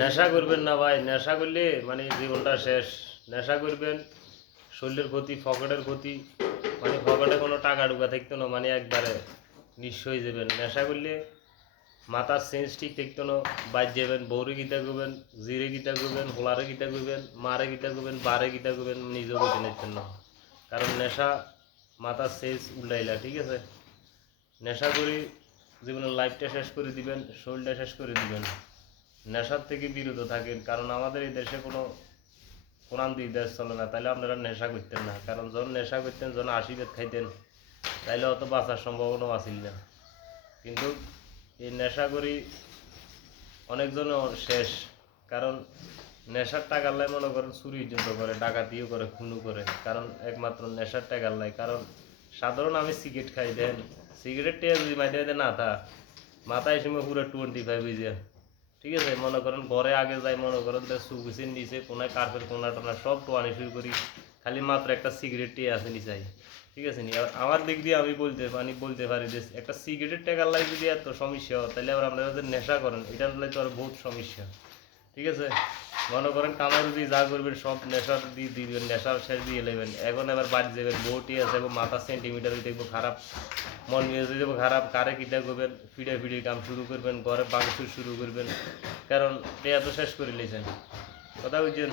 নেশা করবেন না ভাই, নেশা করলে মানে জীবনটা শেষ। নেশা করবেন, শরীরের ক্ষতি, পকেটের ক্ষতি মানে পকেটে কোনো টাকা ঢুকা থাকতো না মানে একবারে হয়ে যাবেন। নেশা করলে মাথার সেন্স ঠিক থাকতো না বাইর যাবেন বৌরে গীতা করবেন, জিরে গীতা করবেন, হোলারে গীতা করবেন, মারে গীতা করবেন, বারে গীতা করবেন, নিজেও নিচ্ছেন না। কারণ নেশা মাথার সেন্স উল্টাইলা ঠিক আছে? নেশা করে জীবনের লাইফটা শেষ করে দিবেন, শরীরটা শেষ করে দিবেন। নেশার থেকে বিরত থাকেন, কারণ আমাদের এই দেশে কোনো কোরআন দিয়ে দেশ চলে না তাহলে আপনারা নেশা করতেন না। কারণ যখন নেশা করতেন, যখন আশীর্বাদ খাইতেন, তাইলে অত বাঁচার সম্ভাবনাও আছিল না। কিন্তু এই নেশা করি অনেকজন শেষ, কারণ নেশার টাকার লাই মনে করেন চুরি যুদ্ধ করে, ডাকাতিও করে, খুনও করে, কারণ একমাত্র নেশার টাকার লাই। কারণ সাধারণ আমি সিগারেট খাই, দেন সিগারেট টেয়া যদি মাইতে না থা, মাথায় সময় পুরো টোয়েন্টি ফাইভ হয়ে ঠিক আছে, মনে করেন ঘরে আগে যাই, মনে করেন তো নিচে কোনায় কার্পের কোনা টোনা সব টোয়ানি শুরু করি, খালি মাত্র একটা সিগারেট টিয়ে আছে নি চাই ঠিক আছে নি? আর আমার দিক দিয়ে আমি বলতে পারি বলতে পারি যে একটা সিগারেট টাকার লাইফ যদি এত সমস্যা তাহলে আবার আপনারা যদি নেশা করেন এটার হলে তো আর বহুত সমস্যা। ঠিক আছে? মনে করেন কামাই দিয়ে যা করবেন, সব নেশার দিয়ে দিবেন, নেশার শেষ দিয়ে নেবেন এখন এবার বাড়ি যাবেন, বউটি আছে এবং মাথা সেন্টিমিটার দেখব খারাপ, মন মেয়ে দেবো খারাপ, কারে কিটা করবেন, ফিডে ফিডে কাম শুরু করবেন, ঘরে বাংশুর শুরু করবেন। কারণ এত শেষ করে নিয়েছেন। কথা বুঝছেন?